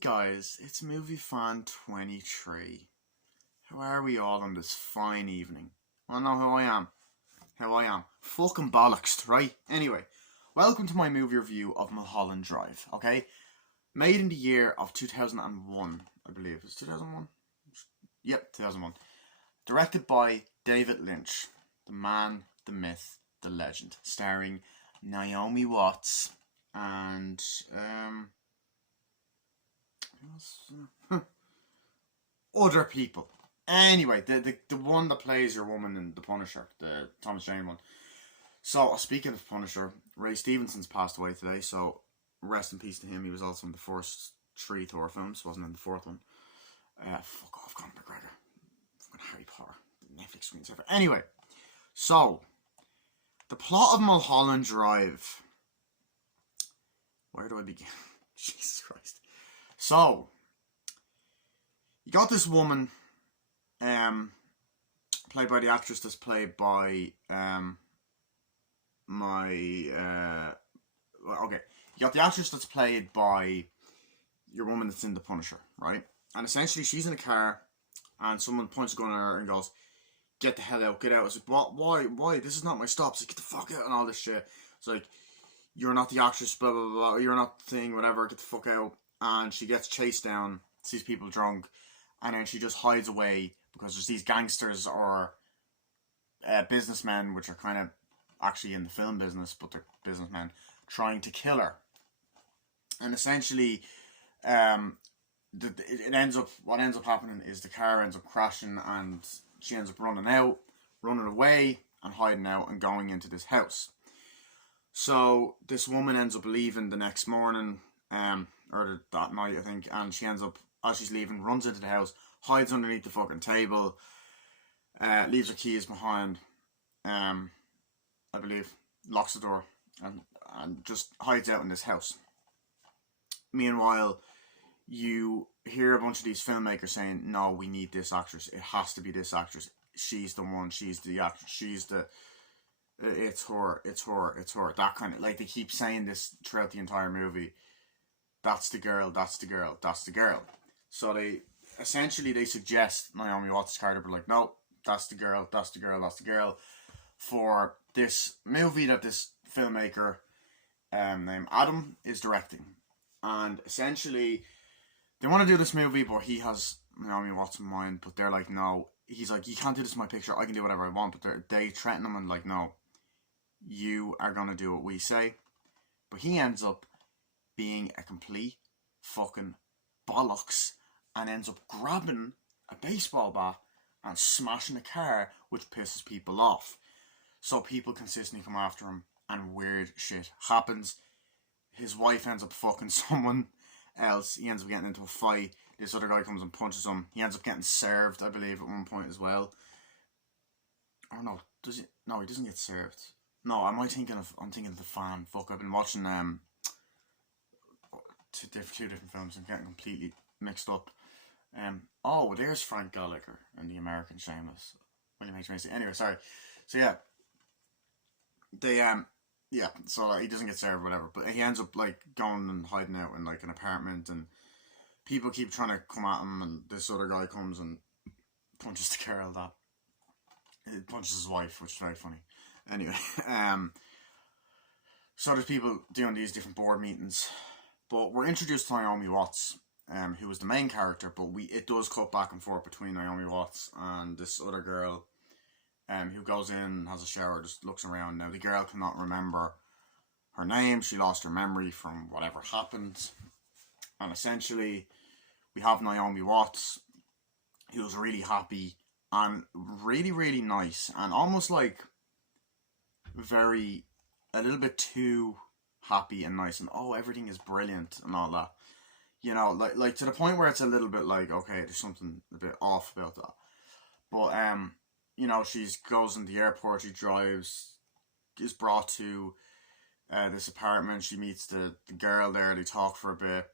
guys, it's Movie Fan 23. How are we all on this fine evening? Wanna know how I am? How I am? Fucking bollocks, right? Anyway, welcome to my movie review of Mulholland Drive, okay? Made in the year of 2001, I believe. Is it 2001? Yep, 2001. Directed by David Lynch, the man, the myth, the legend. Starring Naomi Watts and, other people. Anyway, the one that plays your woman in The Punisher, the Thomas Jane one. So, speaking of Punisher, Ray Stevenson's passed away today, so rest in peace to him. He was also in the first 3 Thor films, wasn't in the 4th one. Fuck off, Conor McGregor. Fucking Harry Potter. Netflix screensaver. Anyway, so, the plot of Mulholland Drive. Where do I begin? Jesus Christ. So, you got this woman, played by the actress that's played by, you got the actress that's played by your woman that's in The Punisher, right? And essentially, she's in a car, and someone points a gun at her and goes, "Get the hell out, get out." It's like, what? Why? This is not my stop. It's like, get the fuck out, and all this shit. It's like, you're not the actress, blah, blah, blah, you're not the thing, whatever, get the fuck out. And she gets chased down, sees people drunk, and then she just hides away because there's these gangsters or businessmen, which are kind of actually in the film business, but they're businessmen, trying to kill her. And essentially, what ends up happening is the car ends up crashing, and she ends up running away, and hiding out, and going into this house. So this woman ends up leaving the next morning, or that night, I think, and she ends up, as she's leaving, runs into the house, hides underneath the fucking table, leaves her keys behind, I believe, locks the door, and just hides out in this house. Meanwhile, you hear a bunch of these filmmakers saying, "No, we need this actress. It has to be this actress. She's the one. She's the actress. She's the... It's her. That kind of... Like, they keep saying this throughout the entire movie. That's the girl. So they suggest Naomi Watts' character, but like, no, that's the girl. For this movie that this filmmaker named Adam is directing. And essentially, they want to do this movie, but he has Naomi Watts in mind, but they're like, no. He's like, you can't do this in my picture, I can do whatever I want, but they threaten him and like, no, you are going to do what we say. But he ends up being a complete fucking bollocks and ends up grabbing a baseball bat and smashing a car, which pisses people off. So people consistently come after him, and weird shit happens. His wife ends up fucking someone else. He ends up getting into a fight. This other guy comes and punches him. He ends up getting served, I believe, at one point as well. Or no, does he? No, he doesn't get served. No, I'm thinking of The Fan. Fuck, I've been watching two different films. I'm getting completely mixed up. There's Frank Gallagher in The American Shameless. William H. Macy. Anyway, sorry. So yeah, so he doesn't get served or whatever, but he ends up like going and hiding out in like an apartment, and people keep trying to come at him, and this other guy comes and punches the girl that it punches his wife, which is very funny. Anyway, so there's people doing these different board meetings, but we're introduced to Naomi Watts, who is the main character, but it does cut back and forth between Naomi Watts and this other girl, who goes in, has a shower, just looks around. Now the girl cannot remember her name, she lost her memory from whatever happened, and essentially we have Naomi Watts, who's really happy and really, really nice, and almost like a little bit too happy and nice, and everything is brilliant and all that, you know, like to the point where it's a little bit like, okay, there's something a bit off about that. But you know, she goes in the airport, she drives, is brought to this apartment, she meets the girl there, they talk for a bit,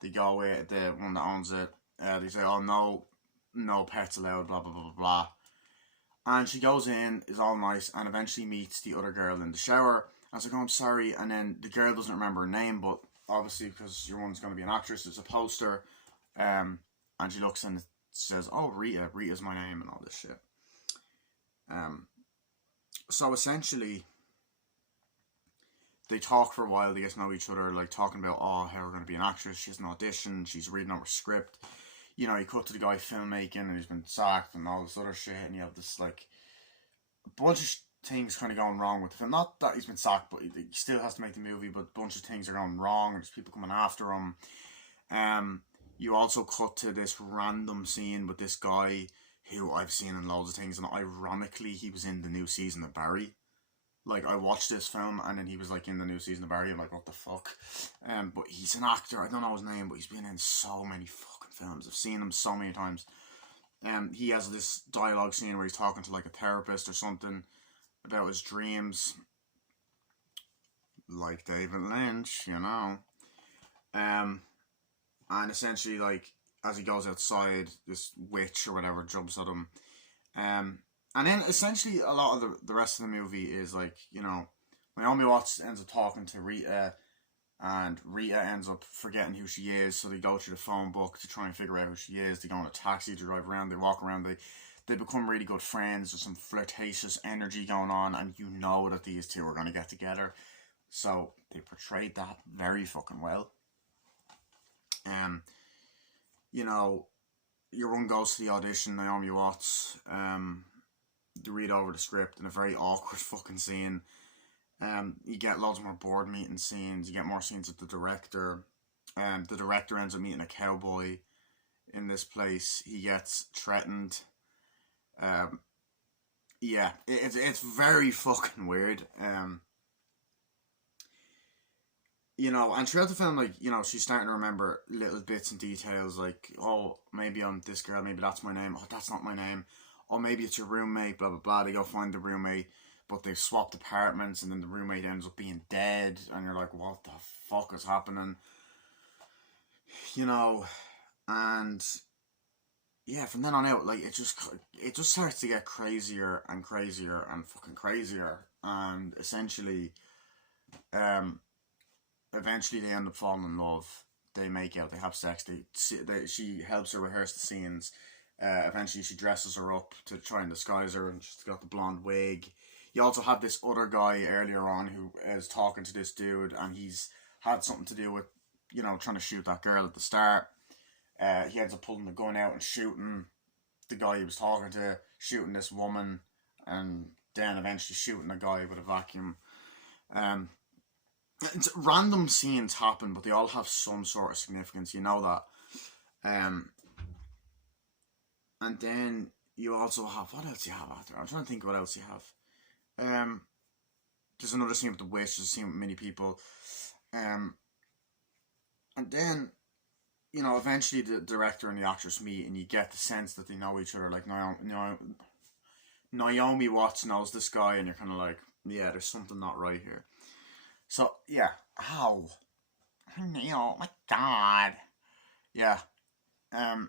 they go away, the one that owns it, they say, oh no pets allowed, blah blah blah blah blah. And she goes in, is all nice, and eventually meets the other girl in the shower. And it's like, oh, I'm sorry. And then the girl doesn't remember her name, but obviously, because your one's going to be an actress, there's a poster, and she looks and it says, "Oh, Rita's my name," and all this shit. So essentially, they talk for a while. They get to know each other, like talking about, oh, how we're going to be an actress. She has an audition. She's reading out her script. You know, you cut to the guy filmmaking, and he's been sacked and all this other shit, and you have this like a bunch of things kind of going wrong with the film. Not that he's been sacked, but he still has to make the movie. But a bunch of things are going wrong. There's people coming after him. You also cut to this random scene with this guy who I've seen in loads of things, and ironically, he was in the new season of Barry. Like, I watched this film, and then he was, like, in the new season of Barry. I'm like, what the fuck? But he's an actor. I don't know his name, but he's been in so many fucking films. I've seen him so many times. He has this dialogue scene where he's talking to, like, a therapist or something about his dreams. Like David Lynch, you know. And essentially, like, as he goes outside, this witch or whatever jumps at him. And then essentially a lot of the rest of the movie is like, you know, Naomi Watts ends up talking to Rita, and Rita ends up forgetting who she is, so they go through the phone book to try and figure out who she is. They go in a taxi to drive around, they walk around, they become really good friends. There's some flirtatious energy going on, and you know that these two are going to get together. So they portrayed that very fucking well. You know, your one goes to the audition, Naomi Watts, to read over the script in a very awkward fucking scene. You get loads more board meeting scenes. You get more scenes with the director. The director ends up meeting a cowboy in this place. He gets threatened. Yeah, it's very fucking weird. You know, and throughout the film, like, you know, she's starting to remember little bits and details, like, oh, maybe I'm this girl, maybe that's my name, oh, that's not my name, oh, maybe it's your roommate, blah, blah, blah. They go find the roommate, but they've swapped apartments, and then the roommate ends up being dead, and you're like, what the fuck is happening? You know, and yeah, from then on out, like, it just starts to get crazier and crazier and fucking crazier, and essentially, eventually they end up falling in love. They make out, they have sex, she helps her rehearse the scenes. Eventually she dresses her up to try and disguise her, and she's got the blonde wig. You also have this other guy earlier on who is talking to this dude, and he's had something to do with, you know, trying to shoot that girl at the start. He ends up pulling the gun out and shooting the guy he was talking to, shooting this woman, and then eventually shooting a guy with a vacuum. Random scenes happen, but they all have some sort of significance, you know that. And then you also have, what else you have after? I'm trying to think what else you have. There's another scene with the witch, there's a scene with many people. And then, you know, eventually the director and the actress meet, and you get the sense that they know each other. Like, Naomi Watts knows this guy, and you're kind of like, yeah, there's something not right here. So, yeah. Ow. Oh my god. Yeah. And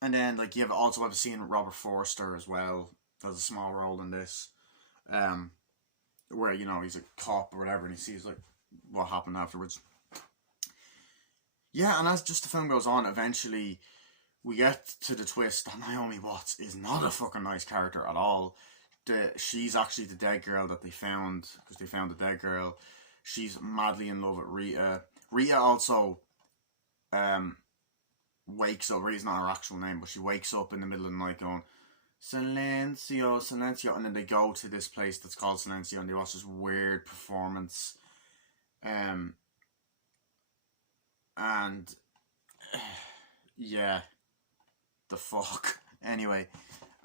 then, like, you also have a scene with Robert Forster as well. Has a small role in this. Where, you know, he's a cop or whatever, and he sees, like, what happened afterwards. Yeah, and as just the film goes on, eventually we get to the twist that Naomi Watts is not a fucking nice character at all. She's actually the dead girl that they found, because they found the dead girl. She's madly in love with Rita. Rita also wakes up. Rita's not her actual name, but she wakes up in the middle of the night going, Silencio, Silencio, and then they go to this place that's called Silencio, and they watch this weird performance. And yeah, the fuck. Anyway,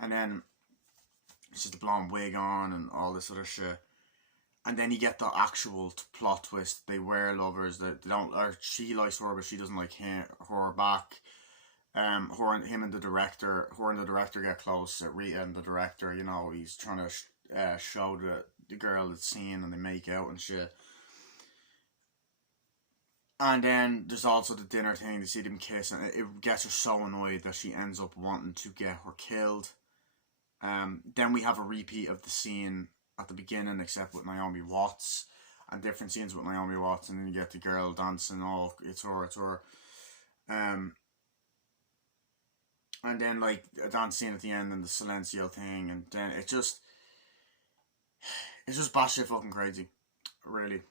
and then it's just a blonde wig on and all this other shit. And then you get the actual plot twist. They were lovers. That they don't. Or she likes her, but she doesn't like her back. Him and the director. Her and the director get close. Rita and the director. You know, he's trying to show the girl that's seeing, and they make out and shit. And then there's also the dinner thing. They see them kiss, and it gets her so annoyed that she ends up wanting to get her killed. Then we have a repeat of the scene at the beginning, except with Naomi Watts. and different scenes with Naomi Watts, and then you get the girl dancing. Oh, it's her. Um, and then like a dance scene at the end and the Silencio thing, and then it's just batshit fucking crazy, really.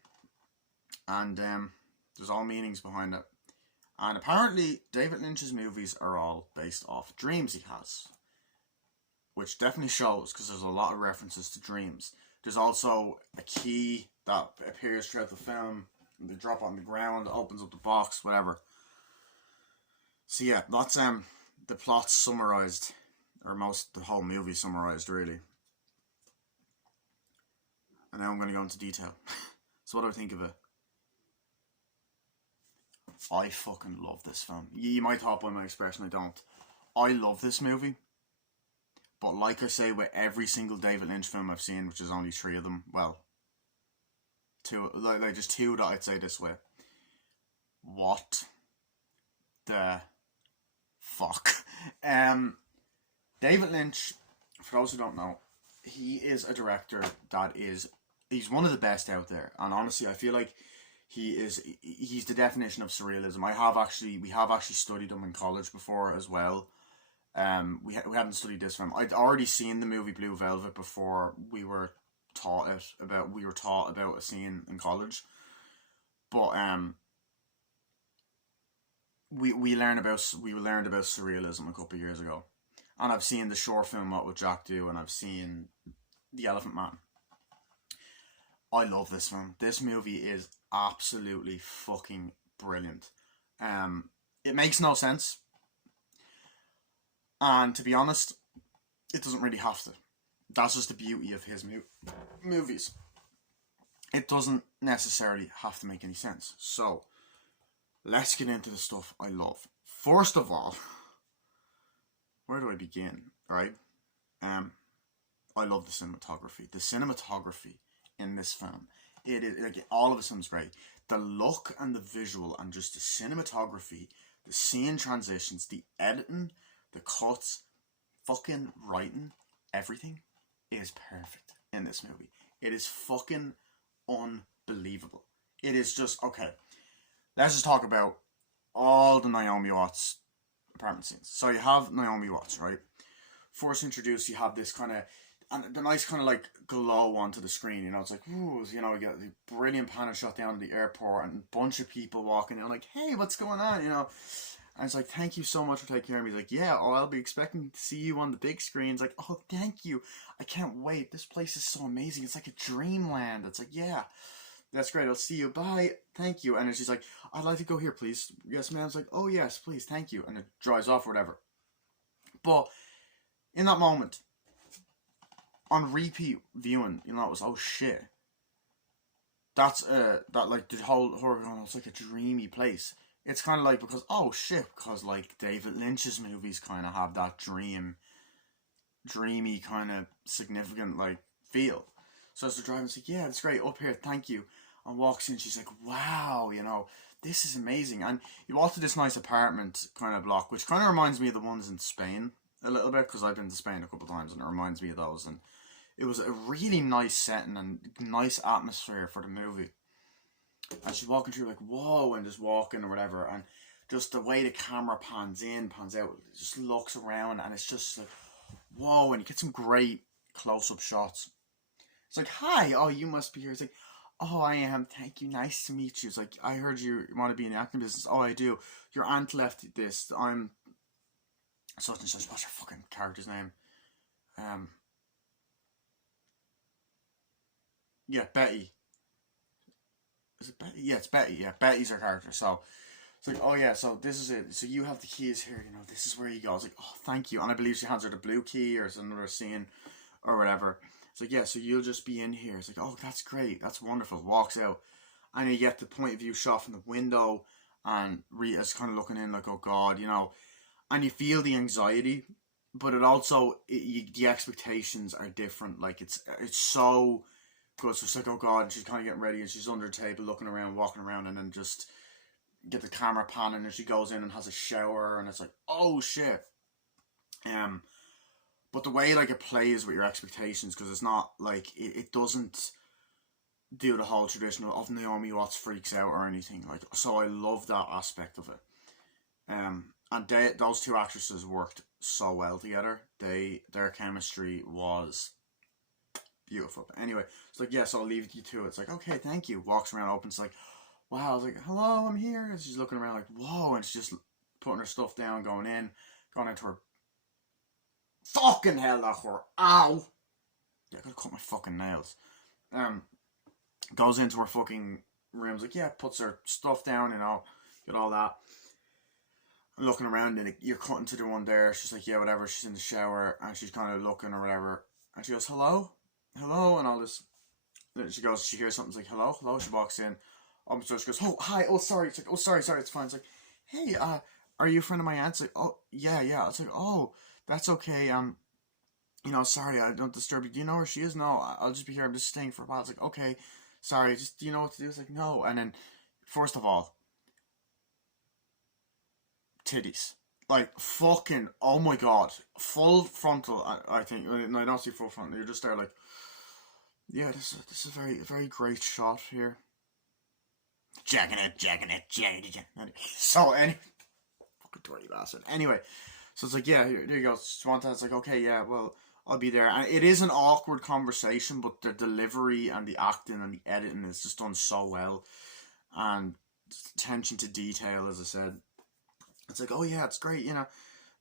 And there's all meanings behind it. And apparently, David Lynch's movies are all based off dreams he has, which definitely shows because there's a lot of references to dreams. There's also a key that appears throughout the film. They drop it on the ground, opens up the box, whatever. So yeah, that's the plot summarized, or the whole movie summarized, really. And now I'm going to go into detail. So what do I think of it? I fucking love this film. You might hop on my expression, I don't. I love this movie. But like I say with every single David Lynch film I've seen, which is only 3 of them, well, 2, like just 2 that I'd say this way. What the fuck? David Lynch, for those who don't know, he is a director he's one of the best out there. And honestly, I feel like he's the definition of surrealism. We have actually studied him in college before as well. We hadn't studied this film. I'd already seen the movie Blue Velvet before we were taught about a scene in college. But we learned about surrealism a couple of years ago. And I've seen the short film What Would Jack Do, and I've seen The Elephant Man. I love this film. This movie is absolutely fucking brilliant. It makes no sense. And to be honest, it doesn't really have to. That's just the beauty of his movies. It doesn't necessarily have to make any sense. So, let's get into the stuff I love. First of all, where do I begin? Right? I love the cinematography. The cinematography in this film, it is like all of it sounds great. The look and the visual and just the cinematography, the scene transitions, the editing, the cuts, fucking writing, everything is perfect in this movie. It is fucking unbelievable. It is just, okay, let's just talk about all the Naomi Watts apartment scenes. So you have Naomi Watts, right? First introduced, you have this kind of, and the nice kind of like glow onto the screen, you know, it's like, ooh, you know, you get the brilliant panel shot down at the airport and a bunch of people walking in, like, hey, what's going on, you know? And it's like, thank you so much for taking care of me. He's like, yeah, I'll be expecting to see you on the big screen. It's like, oh, thank you. I can't wait. This place is so amazing. It's like a dreamland. It's like, yeah, that's great. I'll see you. Bye. Thank you. And then she's like, I'd like to go here, please. Yes, ma'am. It's like, oh, yes, please. Thank you. And it drives off or whatever. But in that moment, on repeat viewing, you know, it was, oh, shit. That's, that, like, the whole horror, it's like a dreamy place. It's kind of like, because like David Lynch's movies kind of have that dreamy kind of significant like feel. So as they're driving, it's like, yeah, it's great, up here, thank you. And walks in, she's like, wow, you know, this is amazing. And you walk to this nice apartment kind of block, which kind of reminds me of the ones in Spain a little bit, because I've been to Spain a couple of times and it reminds me of those. And it was a really nice setting and nice atmosphere for the movie. And she's walking through like, whoa, and just walking or whatever, and just the way the camera pans in, pans out, just looks around, and it's just like, whoa, and you get some great close-up shots. It's like, hi, oh, you must be here. It's like, oh, I am, thank you, nice to meet you. It's like, I heard you want to be in the acting business. Oh, I do. Your aunt left this. I'm such and such. What's your fucking character's name? Yeah, Betty. Is it Betty? Yeah, it's Betty. Yeah, Betty's her character. So it's like, oh yeah, so this is it. So you have the keys here. You know, this is where you go. It's like, oh, thank you. And I believe she hands her the blue key or it's another scene or whatever. It's like, yeah, so you'll just be in here. It's like, oh, that's great. That's wonderful. Walks out, and you get the point of view shot from the window, and Rita's kind of looking in like, oh god, you know, and you feel the anxiety, but it also the expectations are different. Like it's so. So it's like, oh god, she's kind of getting ready and she's under the table looking around, walking around, and then just get the camera panning and she goes in and has a shower and it's like, oh shit. But the way like it plays with your expectations, because it's not like, it doesn't do the whole traditional of Naomi Watts freaks out or anything. Like, so I love that aspect of it. And those two actresses worked so well together. Their chemistry was beautiful. But anyway, it's like, yes, I'll leave you to it. It's like, okay, thank you. Walks around, opens, like, wow. I was like, hello, I'm here. And she's looking around like, whoa, and she's just putting her stuff down, going into her. Fucking hell, that hurt. Ow. Yeah, I gotta cut my fucking nails. Goes into her fucking rooms, like, yeah, puts her stuff down, get all that. Looking around, and you're cutting to the one there. She's like, yeah, whatever. She's in the shower, and she's kind of looking or whatever. And she goes, hello, hello, and all this. Then she goes, she hears something, like, hello, hello. She walks in. So she goes, oh, hi, oh, sorry. It's like, oh, sorry, it's fine. It's like, hey, are you a friend of my aunt's? Like, oh, yeah. It's like, oh, that's okay. Sorry, I don't disturb you. Do you know where she is? No, I'll just be here. I'm just staying for a while. It's like, okay, sorry. Just, do you know what to do? It's like, no. And then, first of all, titties. Like, fucking, oh my god. Full frontal, I think. No, I don't see full frontal. You're just there like, yeah, this is a very, very great shot here. Jacking it. So, fucking dirty bastard. Anyway, so it's like, yeah, here you go. Samantha, it's like, okay, yeah, well, I'll be there. And it is an awkward conversation, but the delivery and the acting and the editing is just done so well. And attention to detail, as I said. It's like, oh yeah, it's great,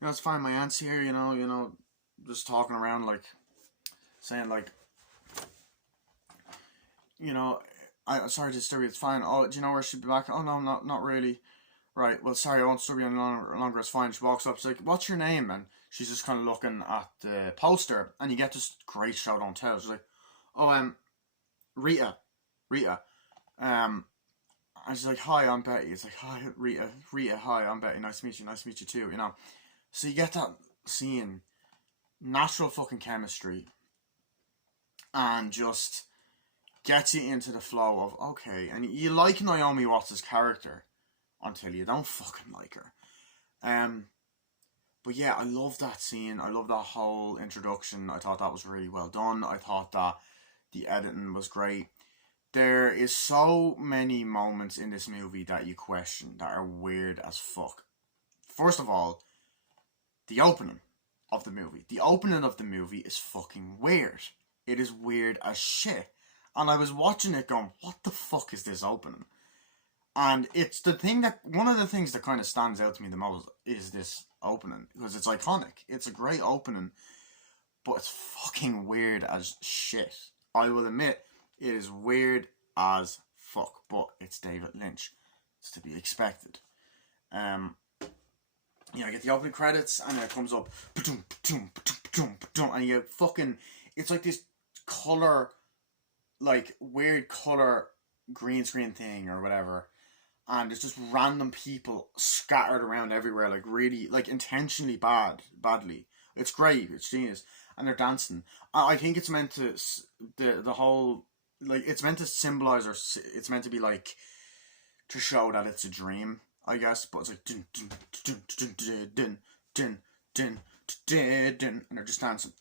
it's fine, my aunt's here, just talking around, like, saying, like, I'm sorry to disturb you, it's fine. Oh, do you know where she'll be back? Oh, no, not really. Right, well, sorry, I won't disturb you any longer, it's fine. She walks up, she's like, what's your name? And she's just kind of looking at the poster, and you get this great show, don't tell. She's like, oh, Rita. And she's like, hi, I'm Betty. It's like, hi, Rita, hi, I'm Betty. Nice to meet you too, So you get that scene, natural fucking chemistry, and just gets you into the flow of, okay, and you like Naomi Watts' character until you don't fucking like her. But yeah, I love that scene. I love that whole introduction. I thought that was really well done. I thought that the editing was great. There is so many moments in this movie that you question that are weird as fuck. First of all, the opening of the movie. The opening of the movie is fucking weird. It is weird as shit. And I was watching it going, what the fuck is this opening? And it's one of the things that kind of stands out to me the most is this opening. Because it's iconic. It's a great opening. But it's fucking weird as shit. I will admit, it is weird as fuck, but it's David Lynch. It's to be expected. You get the opening credits, and then it comes up, and you fucking, it's like this colour, like weird colour green screen thing or whatever, and there's just random people scattered around everywhere, like really, like intentionally badly. It's great, it's genius, and they're dancing. I think it's meant to, the whole, like, it's meant to symbolize, or it's meant to be like, to show that it's a dream, I guess, but it's like, dun, dun, dun, dun, dun, dun, dun, dun, dun, dun, and they're just dancing.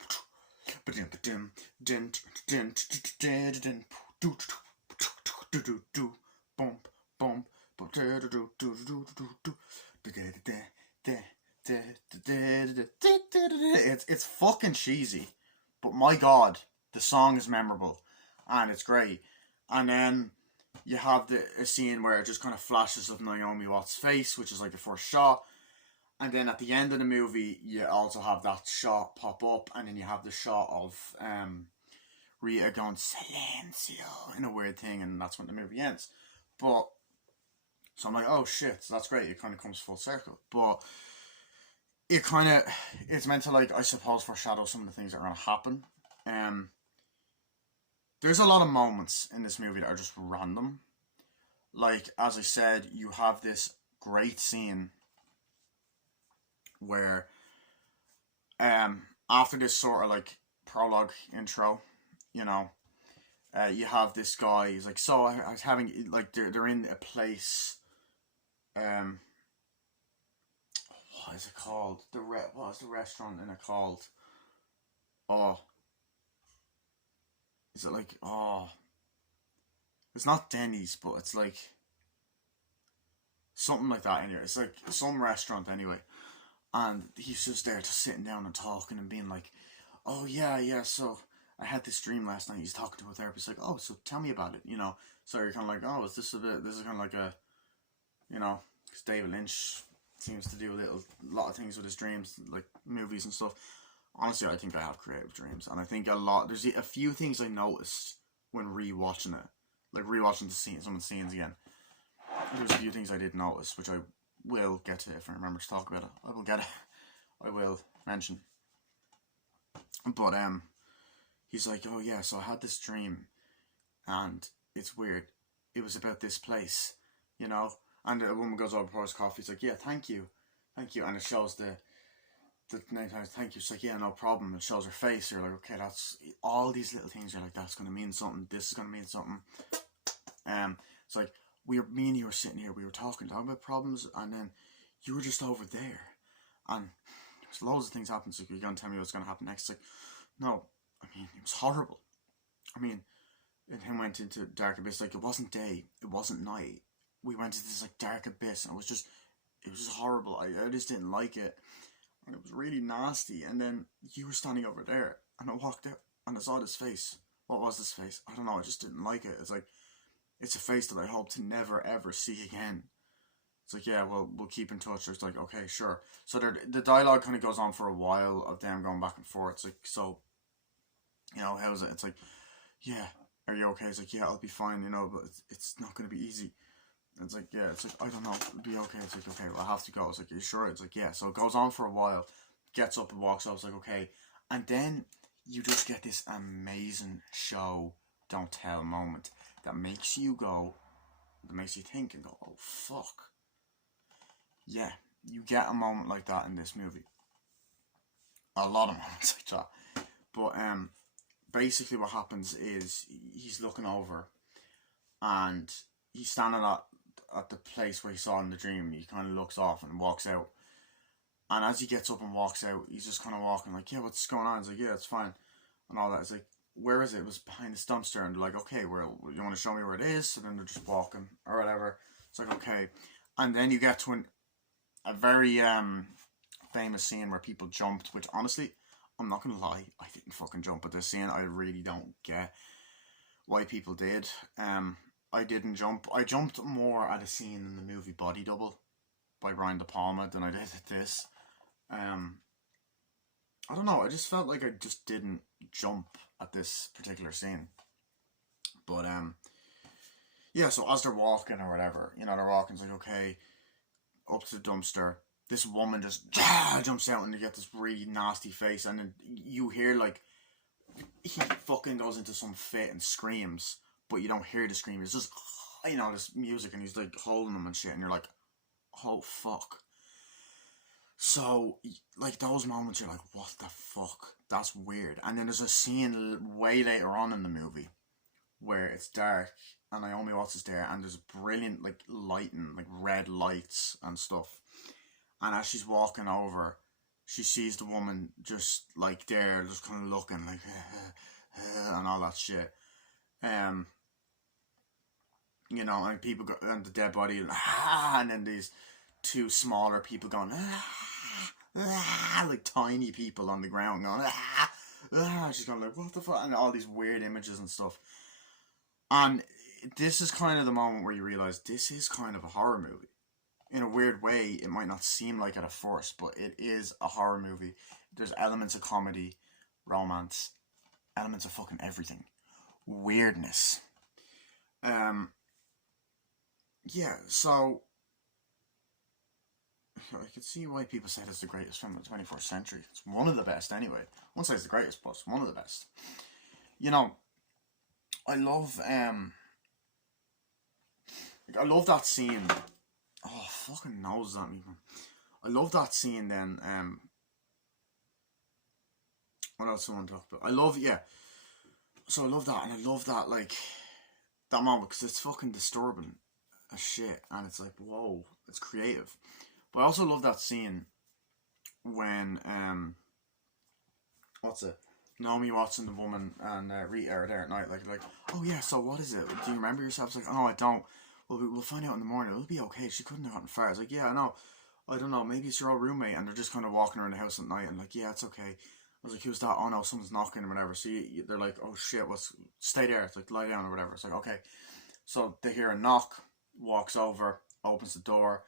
It's fucking cheesy, but my god, the song is memorable, and it's great. And then you have a scene where it just kind of flashes of Naomi Watts' face, which is like the first shot. And then at the end of the movie, you also have that shot pop up, and then you have the shot of Rita going Silencio in a weird thing, and that's when the movie ends. But so I'm like, oh shit, so that's great. It kind of comes full circle, but it's meant to, like, I suppose, foreshadow some of the things that are going to happen. There's a lot of moments in this movie that are just random. Like, as I said, you have this great scene where after this sort of like prologue intro, you have this guy. He's like, so I was having, like, they're in a place. What is it called? What is the restaurant in it called? Oh, is it like, oh, It's not Denny's, but it's like something like that anyway. It's like some restaurant anyway. And he's just there just sitting down and talking and being like, oh yeah, so I had this dream last night. He's talking to a therapist like, oh, so tell me about it, you know. So you're kind of like, oh, is this a bit, this is kind of like a, you know, because David Lynch seems to do a lot of things with his dreams, like movies and stuff. Honestly, I think I have creative dreams, and I think there's a few things I noticed when rewatching it, like rewatching some of the scenes again. There's a few things I did notice, which I will get to if I remember to talk about it. I will get it. I will mention. But he's like, oh yeah, so I had this dream, and it's weird. It was about this place, you know. And a woman goes over, pours coffee. It's like, yeah, thank you, and it shows the name tag. Thank you. She's like, yeah, no problem. It shows her face. You're like, okay, that's all these little things. You're like, that's gonna mean something. This is gonna mean something. It's like me and you were sitting here. We were talking about problems, and then you were just over there, and there's loads of things happening. So you're gonna tell me what's gonna happen next? It's like, no, I mean, it was horrible. I mean, and him went into dark abyss. Like, it wasn't day, it wasn't night. We went into this like dark abyss, and it was just horrible. I just didn't like it, and it was really nasty. And then you were standing over there, and I walked out, and I saw this face. What was this face? I don't know. I just didn't like it. It's like, it's a face that I hope to never ever see again. It's like, yeah, well, we'll keep in touch. It's like, okay, sure. So the dialogue kind of goes on for a while of them going back and forth. It's like, so, you know, how's it? It's like, yeah, are you okay? It's like, yeah, I'll be fine, you know, but it's not going to be easy. It's like, yeah, it's like, I don't know, it'll be okay. It's like, okay, well, I have to go. It's like, you sure? It's like, yeah. So it goes on for a while, gets up and walks up. It's like, okay. And then you just get this amazing show, don't tell moment that makes you go, that makes you think and go, oh, fuck. Yeah, you get a moment like that in this movie. A lot of moments like that. But basically what happens is he's looking over, and he's standing at the place where he saw in the dream. He kind of looks off and walks out. And as he gets up and walks out, he's just kind of walking like, yeah, what's going on? He's like, yeah, it's fine. And all that. It's like, where is it? It was behind this dumpster. And they're like, okay, well, you want to show me where it is? So then they're just walking or whatever. It's like, okay. And then you get to a very famous scene where people jumped, which honestly, I'm not going to lie, I didn't fucking jump at this scene. I really don't get why people did. I didn't jump. I jumped more at a scene in the movie Body Double by Brian De Palma than I did at this. I don't know, I just felt like I just didn't jump at this particular scene. But yeah, so as they're walking or whatever, you know, they're walking, it's like, okay, up to the dumpster, this woman just jumps out and you get this really nasty face, and then you hear like he fucking goes into some fit and screams, but you don't hear the scream. It's just, you know, this music, and he's like holding them and shit, and you're like, oh fuck. So like those moments, you're like, what the fuck? That's weird. And then there's a scene way later on in the movie where it's dark and Naomi Watts is there, and there's brilliant like lighting, like red lights and stuff. And as she's walking over, she sees the woman just like there, just kind of looking like and all that shit. You know, and people go, and the dead body, and then these two smaller people going, like tiny people on the ground going, she's going like, what the fuck, and all these weird images and stuff. And this is kind of the moment where you realize this is kind of a horror movie. In a weird way, it might not seem like it at first, but it is a horror movie. There's elements of comedy, romance, elements of fucking everything. Weirdness. Yeah, so I could see why people said it's the greatest film of the 21st century. It's one of the best anyway. I won't say it's the greatest, but it's one of the best. You know, I love that scene. Oh, fucking knows that me, man. I love that scene then. What else do I want to talk about? I love that, and I love that, like, that moment, because it's fucking disturbing as shit, and it's like, whoa, it's creative. But I also love that scene when, Naomi Watts and the woman and Rita are there at night, like, oh yeah, so what is it? Do you remember yourself? It's like, oh, I don't. Well, we'll find out in the morning. It'll be okay. She couldn't have gotten far. It's like, yeah, I know. I don't know. Maybe it's your old roommate, and they're just kind of walking around the house at night, and like, yeah, it's okay. I was like, who's that? Oh no, someone's knocking or whatever. So they're like, oh shit, what's? Stay there. It's like, lie down or whatever. It's like, okay. So they hear a knock. Walks over, opens the door,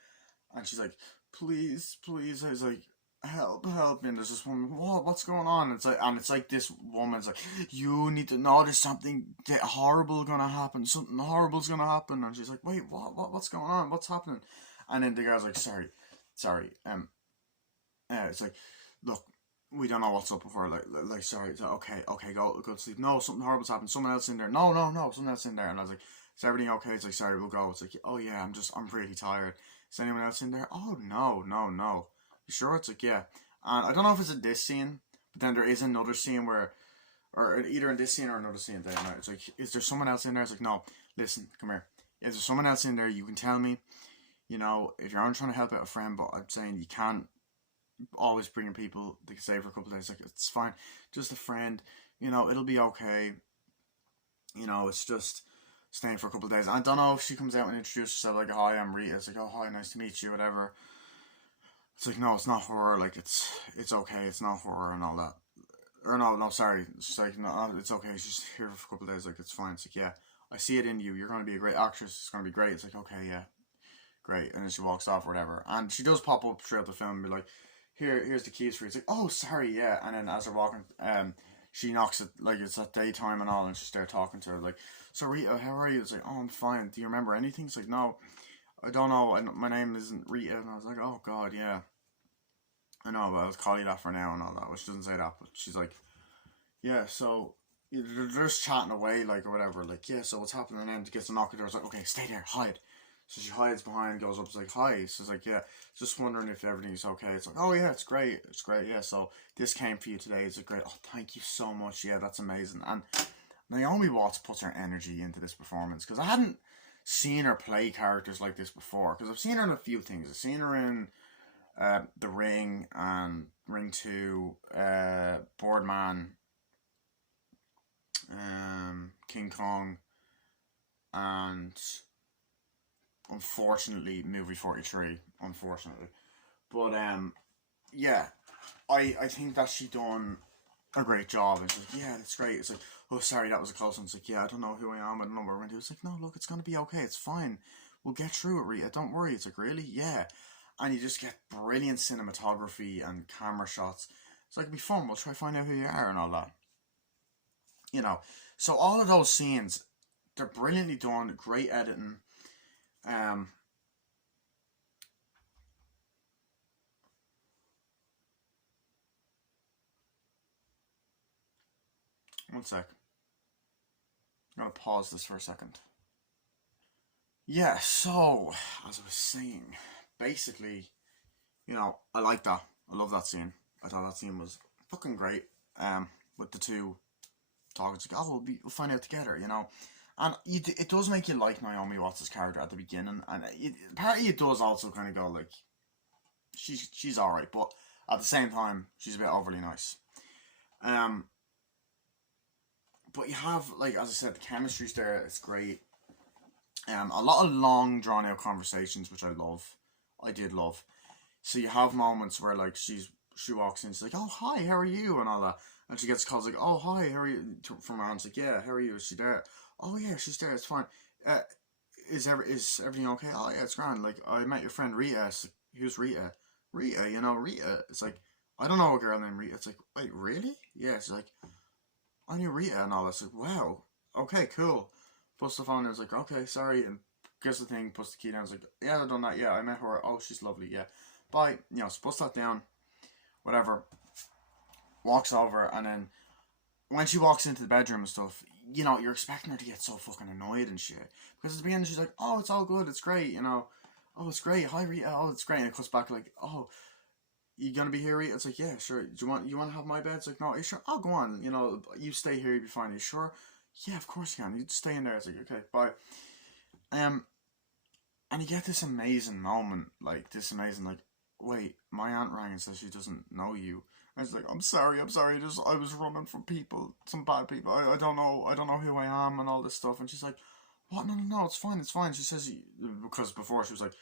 and she's like, please, please. I was like, help, help. And there's this woman, what's going on? It's like this woman's like, you need to know there's something horrible gonna happen. Something horrible's gonna happen. And she's like, wait, what's going on? What's happening? And then the guy's like, sorry. It's like, look, we don't know what's up before. Like, sorry. It's like, okay, go to sleep. No, something horrible's happened. Someone else in there. No, someone else in there. And I was like, is everything okay? It's like, sorry, we'll go. It's like, oh yeah, I'm really tired. Is anyone else in there? Oh no. You sure? It's like, yeah. And I don't know if it's in this scene, but then there is another scene where, or either in this scene or another scene there. It's like, is there someone else in there? It's like, no, listen, come here. Is there someone else in there? You can tell me, you know, if you're trying to help out a friend, but I'm saying you can't always bring in people they can stay for a couple of days. Like, it's fine. Just a friend, you know, it'll be okay. You know, it's just staying for a couple of days. I don't know if she comes out and introduces herself like, hi, I'm Rita. It's like, oh, hi, nice to meet you, whatever. It's like, no, it's not horror. Like, it's okay. It's not horror and all that. Or no, sorry. It's like, no, it's okay. She's here for a couple of days. Like, it's fine. It's like, yeah, I see it in you. You're going to be a great actress. It's going to be great. It's like, okay, yeah, great. And then she walks off or whatever. And she does pop up throughout the film and be like, here's the keys for you. It's like, oh, sorry, yeah. And then as they're walking, she knocks it, like, it's at daytime and all, and she's there talking to her, like, so Rita, how are you? It's like, oh, I'm fine. Do you remember anything? It's like, no, I don't know. My name isn't Rita. And I was like, oh, God, yeah. I know, but I'll call you that for now and all that. Well, she doesn't say that, but she's like, yeah, so they're just chatting away, like, or whatever. Like, yeah, so what's happening? And then she gets a knock at the door. It's like, okay, stay there, hide. So she hides behind, goes up, it's like, hi. She's like, yeah, just wondering if everything's okay. It's like, oh, yeah, it's great, yeah. So this came for you today. It's like, great. Oh, thank you so much. Yeah, that's amazing. And Naomi Watts puts her energy into this performance, because I hadn't seen her play characters like this before, because I've seen her in a few things. I've seen her in The Ring and Ring 2, Boardman, King Kong, and unfortunately movie 43, unfortunately. But yeah, I think that she done a great job. And she's like, yeah, that's great. It's like, oh, sorry, that was a close one. It's like, yeah, I don't know who I am, I don't know what we're going to do. It's like, no, look, it's going to be okay, it's fine, we'll get through it, Rita, don't worry. It's like, really? Yeah. And you just get brilliant cinematography and camera shots. It's like, it'll be fun, we'll try to find out who you are and all that. You know, so all of those scenes, they're brilliantly done, great editing. One sec. I'm going to pause this for a second. Yeah, so, as I was saying, basically, you know, I like that. I love that scene. I thought that scene was fucking great. With the two talking, it's like, oh, we'll find out together, you know. And it does make you like Naomi Watts' character at the beginning, and partly it does also kind of go like, she's alright, but at the same time, she's a bit overly nice. But you have, like, as I said, the chemistry's there, it's great. A lot of long, drawn out conversations, which I love. I did love. So you have moments where, like, she walks in, she's like, oh, hi, how are you? And all that. And she gets calls like, oh, hi, how are you? From her aunt's like, yeah, how are you? Is she there? Oh, yeah, she's there, it's fine. Is everything okay? Oh, yeah, it's grand. Like, I met your friend Rita. It's like, who's Rita? Rita, you know, Rita. It's like, I don't know a girl named Rita. It's like, wait, really? Yeah, it's like, I knew Rita and all that. It's like, wow, okay, cool. Puts the phone and it's like, okay, sorry, and gets the thing, puts the key down. It's like, yeah, I've done that, yeah, I met her. Oh, she's lovely, yeah. Bye. You know, so puts that down, whatever. Walks over, and then when she walks into the bedroom and stuff, you know, you're expecting her to get so fucking annoyed and shit. Because at the beginning, she's like, oh, it's all good, it's great, you know. Oh, it's great, hi Rita, oh, it's great. And it cuts back like, oh, you gonna be here, Rita? It's like, yeah, sure. Do you want to have my bed? It's like, no, are you sure? Oh, go on, you know, you stay here, you'll be fine. Are you sure? Yeah, of course you can. You stay in there. It's like, okay, bye. And you get this amazing moment, like, wait, my aunt rang and says she doesn't know you. I was like, I'm sorry. Just I was running from people, some bad people. I don't know who I am and all this stuff. And she's like, what? No, it's fine, it's fine. She says, because before she was like,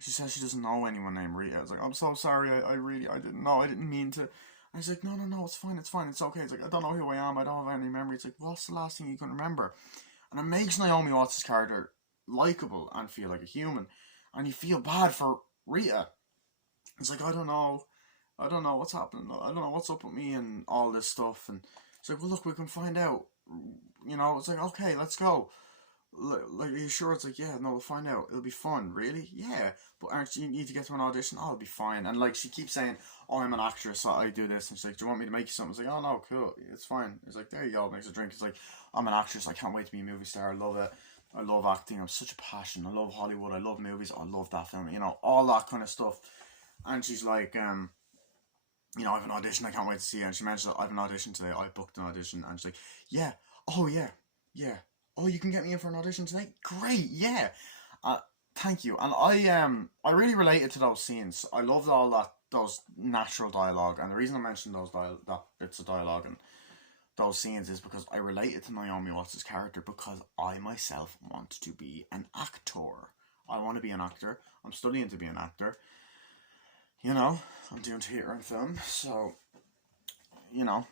she says she doesn't know anyone named Rita. I was like, I'm so sorry. I didn't know. I didn't mean to. I was like, no, it's fine, it's okay. It's like, I don't know who I am. I don't have any memory. It's like, what's the last thing you can remember? And it makes Naomi Watts' character likable and feel like a human. And you feel bad for Rita. It's like, I don't know what's happening. I don't know what's up with me and all this stuff. And it's like, well, look, we can find out. You know, it's like, okay, let's go. Like, are you sure? It's like, yeah, no, we'll find out. It'll be fun. Really? Yeah. But aren't you need to get to an audition? Oh, it'll be fine. And like, she keeps saying, oh, I'm an actress, so I do this. And she's like, do you want me to make you something? It's like, oh, no, cool. It's fine. It's like, there you go. Makes a drink. It's like, I'm an actress. I can't wait to be a movie star. I love it. I love acting. I'm such a passion. I love Hollywood. I love movies. I love that film. You know, all that kind of stuff. And she's like, you know, I have an audition. I can't wait to see it. And she mentioned, I have an audition today. I booked an audition. And she's like, yeah. Oh, yeah. Yeah. Oh, you can get me in for an audition today? Great, yeah. Thank you. And I really related to those scenes. I loved all that, those natural dialogue. And the reason I mentioned that bits of dialogue and those scenes is because I related to Naomi Watts' character, because I myself want to be an actor. I want to be an actor. I'm studying to be an actor. You know, I'm doing theatre and film. So, you know,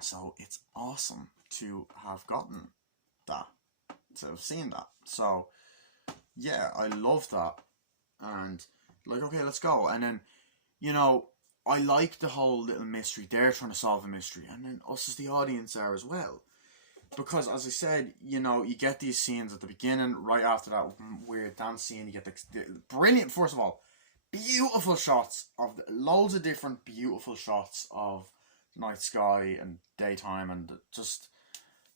so it's awesome to have gotten that, to have seen that. So yeah, I love that. And like, okay, let's go. And then, you know, I like the whole little mystery. They're trying to solve a mystery, and then us as the audience are as well. Because as I said, you know, you get these scenes at the beginning, right after that weird dance scene. You get the brilliant, first of all, beautiful shots of loads of different beautiful shots of night sky and daytime, and just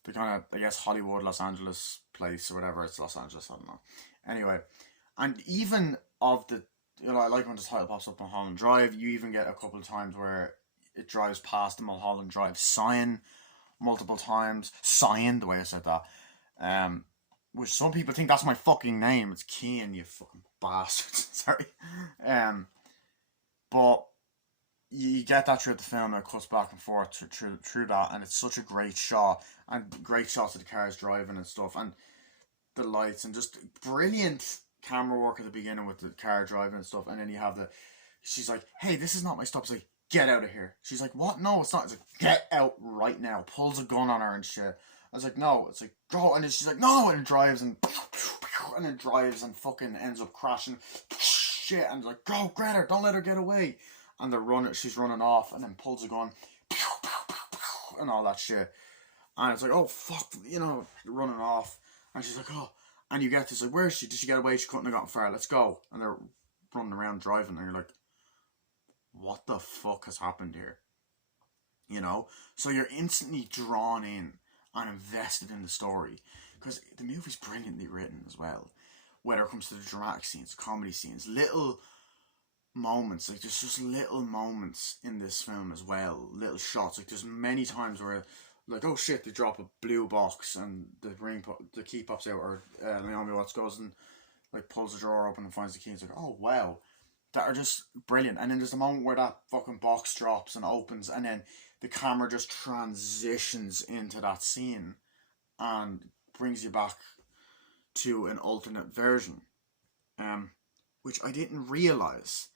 the kind of, I guess, Hollywood, Los Angeles place or whatever. It's Los Angeles, I don't know. Anyway, and even of the, you know, I like when the title pops up Mulholland Drive. You even get a couple of times where it drives past the Mulholland Drive sign multiple times. Sign, the way I said that. Which some people think that's my fucking name. It's Keane, you fucking bastard. Sorry. But you get that throughout the film, and it cuts back and forth through that, and it's such a great shot, and great shots of the cars driving and stuff, and the lights, and just brilliant camera work at the beginning with the car driving and stuff. And then you have she's like, hey, this is not my stop. It's like, get out of here. She's like, what? No, it's not. It's like, get out right now. Pulls a gun on her and shit. I was like, no. It's like, go. And then she's like, no. And it drives and it drives and fucking ends up crashing. Shit. And like, go, Greta, don't let her get away. And she's running off, and then pulls a gun and all that shit. And it's like, oh fuck, you know, running off. And she's like, oh, and you get this, like, where is she? Did she get away? She couldn't have gotten far. Let's go. And they're running around driving, and you're like, what the fuck has happened here? You know? So you're instantly drawn in and invested in the story, because the movie's brilliantly written as well. Whether it comes to the dramatic scenes, comedy scenes, little moments, like there's just little moments in this film as well, little shots. Like there's many times where, like, oh shit, they drop a blue box and the key pops out, or Naomi Watts goes and like pulls the drawer open and finds the key. It's like, oh wow, that are just brilliant. And then there's the moment where that fucking box drops and opens, and then the camera just transitions into that scene and brings you back to an alternate version, which I didn't realise.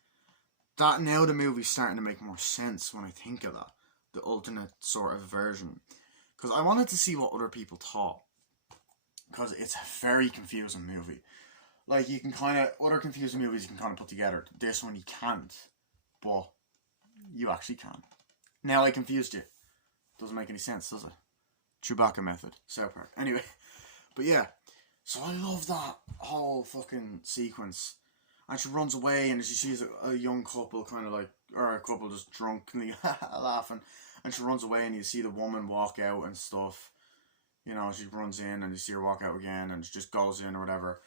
That now the movie's starting to make more sense when I think of that, the alternate sort of version, because I wanted to see what other people thought, because it's a very confusing movie. Like, you can kind of, other confusing movies you can kind of put together. This one you can't, but you actually can. Now I confused you. Doesn't make any sense, does it? Chewbacca method, South Park. Anyway, but yeah, so I love that whole fucking sequence. And she runs away, and she sees a young couple kind of like, or a couple just drunkenly laughing. And she runs away, and you see the woman walk out and stuff. You know, she runs in, and you see her walk out again, and she just goes in or whatever.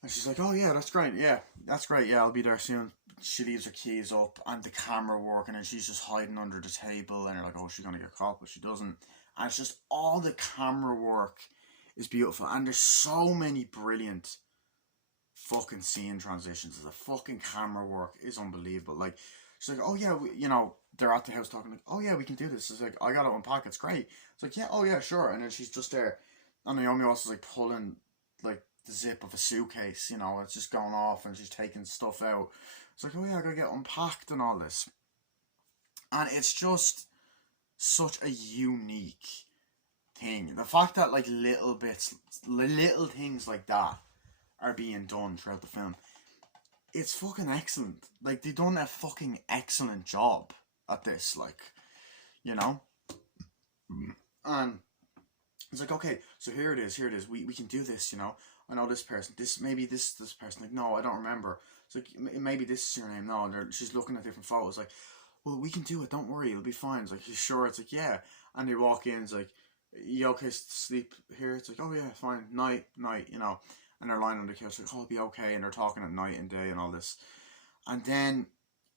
And she's like, oh yeah, that's great, yeah, I'll be there soon. She leaves her keys up, and the camera working, and she's just hiding under the table, and you're like, oh, she's gonna get caught, but she doesn't. And it's just, all the camera work is beautiful, and there's so many brilliant fucking scene transitions, the fucking camera work is unbelievable. Like, she's like, oh yeah, you know, they're at the house talking like, oh yeah, we can do this. It's like, I gotta unpack, it's great. It's like, yeah, oh yeah, sure. And then she's just there, and Naomi Watts is like pulling like the zip of a suitcase, you know, it's just going off, and she's taking stuff out. It's like, oh yeah, I gotta get unpacked and all this. And it's just such a unique thing. The fact that like little bits, little things like that are being done throughout the film, it's fucking excellent. Like, they've done a fucking excellent job at this, like, you know? And it's like, okay, so here it is, we can do this, you know? I know this person, maybe this person, like, no, I don't remember. It's like, maybe this is your name, no, and she's looking at different photos, like, well, we can do it, don't worry, it'll be fine. It's like, you sure? It's like, yeah. And they walk in, it's like, you okay to sleep here? It's like, oh yeah, fine, night, you know? And they're lying on the couch, like, oh, it'll be okay, and they're talking at night and day and all this. And then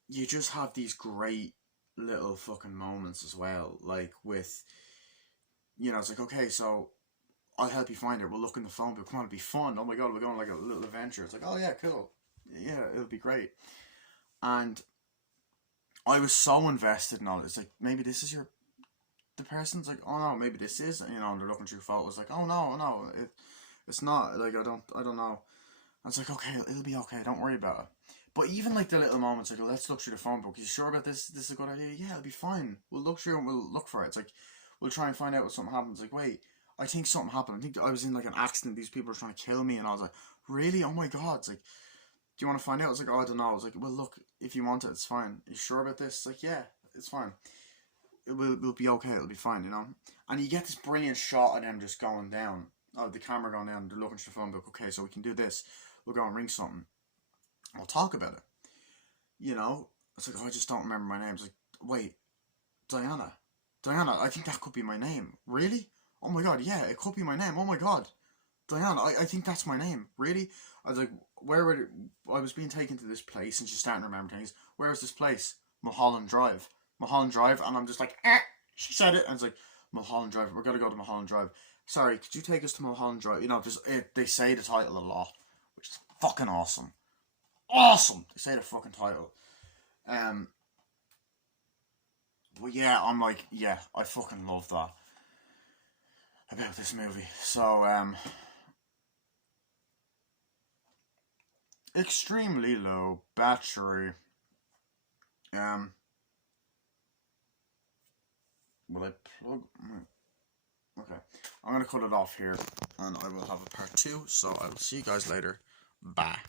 you just have these great little fucking moments as well, like with, you know, it's like, okay, so I'll help you find it. We'll look in the phone book. Come on, it'll be fun. Oh my god, we're going like a little adventure. It's like, oh yeah, cool. Yeah, it'll be great. And I was so invested in all this. Like, maybe this is the person's like, oh no, maybe this is, you know, and they're looking through photos, like, oh no, it's not. Like, I don't know. I was like, okay, it'll be okay. Don't worry about it. But even like the little moments, like, let's look through the phone book. You sure about this? This is a good idea. Yeah, it'll be fine. We'll look through and we'll look for it. It's like, we'll try and find out what something happens. Like, wait, I think something happened. I think I was in like an accident. These people are trying to kill me, and I was like, really? Oh my god! It's like, do you want to find out? It's like, oh, I don't know. I was like, well, look, if you want it, it's fine. You sure about this? It's like, yeah, it's fine. It'll be okay. It'll be fine, you know. And you get this brilliant shot of them just going down. Oh, the camera going down. They're looking through the phone book. Okay, so we can do this. We'll go and ring something. We'll talk about it. You know, it's like, oh, I just don't remember my name. It's like, wait, Diana, I think that could be my name. Really? Oh my god, yeah, it could be my name. Oh my god, Diana, I think that's my name. Really? I was like, I was being taken to this place, and she's starting to remember things. Where is this place? Mulholland Drive. Mulholland Drive, and I'm just like, she said it, and it's like, Mulholland Drive, we're gonna go to Mulholland Drive. Sorry, could you take us to Mulholland Drive? You know, they say the title a lot, which is fucking awesome. Awesome! They say the fucking title. But yeah, I'm like, yeah, I fucking love that about this movie. So, extremely low battery. Will I plug? Okay, I'm gonna cut it off here, and I will have a part 2. So I will see you guys later. Bye.